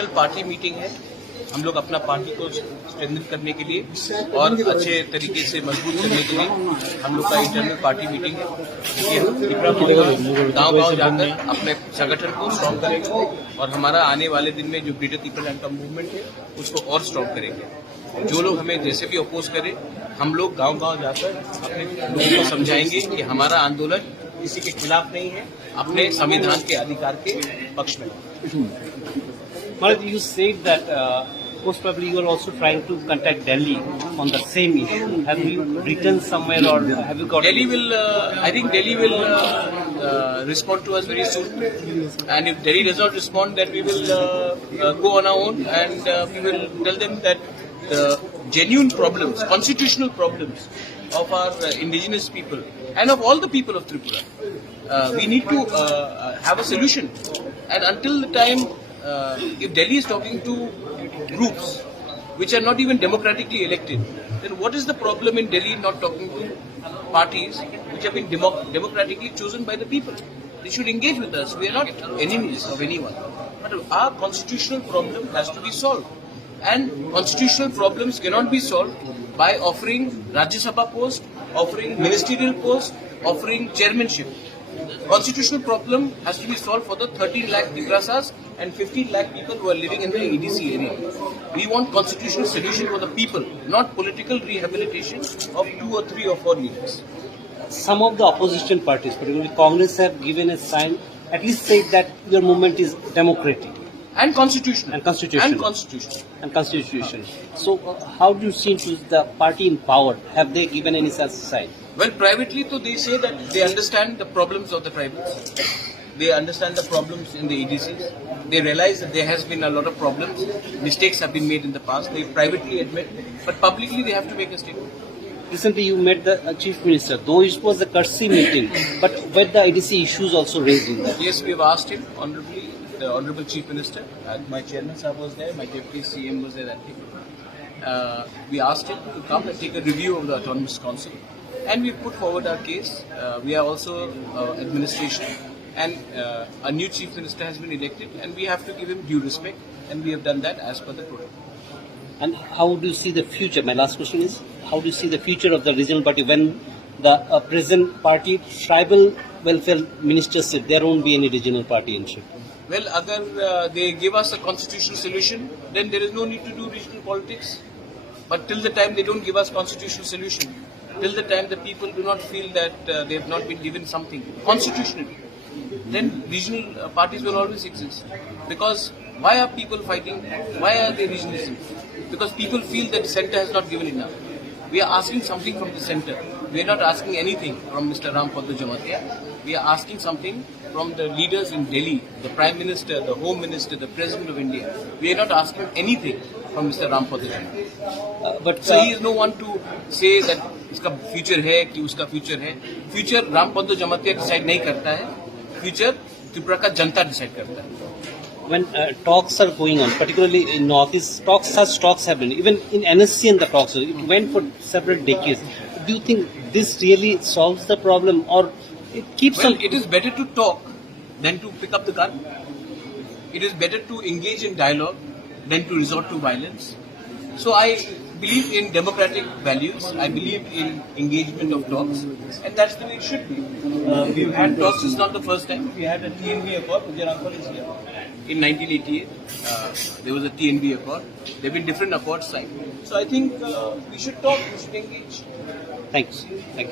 Internal party meeting है। हम लोग अपना पार्टी को स्ट्रेंथन करने के लिए और अच्छे तरीके से मजबूत करने के लिए हम लोग का इंटरनल पार्टी मीटिंग है। ये हम टिपरा गांव-गांव जाकर अपने संगठन को स्ट्रॉन्ग करेंगे और हमारा आने वाले दिन में जो greater people and come movement है उसको और स्ट्रॉन्ग करेंगे। जो लोग हमें जैसे भी अपोज करें, हम लोग गांव-गांव जाकर अपने लोगों को समझाएंगे कि हमारा आंदोलन किसी के खिलाफ नहीं है, अपने संविधान के अधिकार के पक्ष में। Maharaj, you said that most probably you are also trying to contact Delhi on the same issue. Have you written somewhere or have you got? Delhi will, I think Delhi will respond to us very soon. And if Delhi does not respond, then we will go on our own and we will tell them that the genuine problems, constitutional problems of our indigenous people and of all the people of Tripura, we need to have a solution. And until the time, if Delhi is talking to groups which are not even democratically elected, then what is the problem in Delhi not talking to parties which have been democratically chosen by the people? They should engage with us. We are not enemies of anyone. But our constitutional problem has to be solved. And constitutional problems cannot be solved by offering Rajya Sabha post, offering ministerial post, offering chairmanship. Constitutional problem has to be solved for the 13 lakh Tigrasas and 15 lakh people who are living in the EDC area. We want constitutional solution for the people, not political rehabilitation of 2 or 3 or 4 leaders. Some of the opposition parties, particularly Congress, have given a sign, at least said that your movement is democratic. And constitutional. And constitutional. And constitutional. And constitution. So, how do you see to the party in power? Have they given any such sign? Well, privately, so they say that they understand the problems of the tribals. They understand the problems in the EDCs. They realize that there has been a lot of problems. Mistakes have been made in the past. They privately admit, but publicly they have to make a statement. Recently, you met the Chief Minister, though it was a courtesy meeting, but were the EDC issues also raised in that? Yes, we have asked him, honorably, the Honorable Chief Minister. My chairman sahab was there, my deputy CM was there that day. We asked him to come and take a review of the Autonomous Council. And we put forward our case. We are also administration, and a new chief minister has been elected, and we have to give him due respect, and we have done that as per the protocol. And how do you see the future? My last question is, how do you see the future of the regional party when the present party tribal welfare minister said there won't be any regional party in shape? Well, agar they give us a constitutional solution, then there is no need to do regional politics. But till the time they don't give us constitutional solution, till the time the people do not feel that they have not been given something constitutionally, then regional parties will always exist. Because why are people fighting? Why are they regionalists? Because people feel that the center has not given enough. We are asking something from the center. We are not asking anything from Mr. Pradyot. We are asking something from the leaders in Delhi, the Prime Minister, the Home Minister, the President of India. We are not asking anything from Mr. Pradyot. So he is no one to say that इसका future है कि उसका future है. Future Rampad Jamatia decide नहीं करता है. Future Tripura का जनता decide करता है. When talks are going on, particularly in Northeast, such talks have been, even in NSC and the talks, it went for several decades. Do you think this really solves the problem, or it keeps Well, on? it is better to talk than to pick up the gun. It is better to engage in dialogue than to resort to violence. So I believe in democratic values. I believe in engagement of talks, and that's the way it should be. We've had talks. It's not the first time. We had a TNB accord. Vijay Rampal is here. In 1988, there was a TNB accord. There have been different accords signed. So I think we should talk. We should engage. Thanks. Thank you.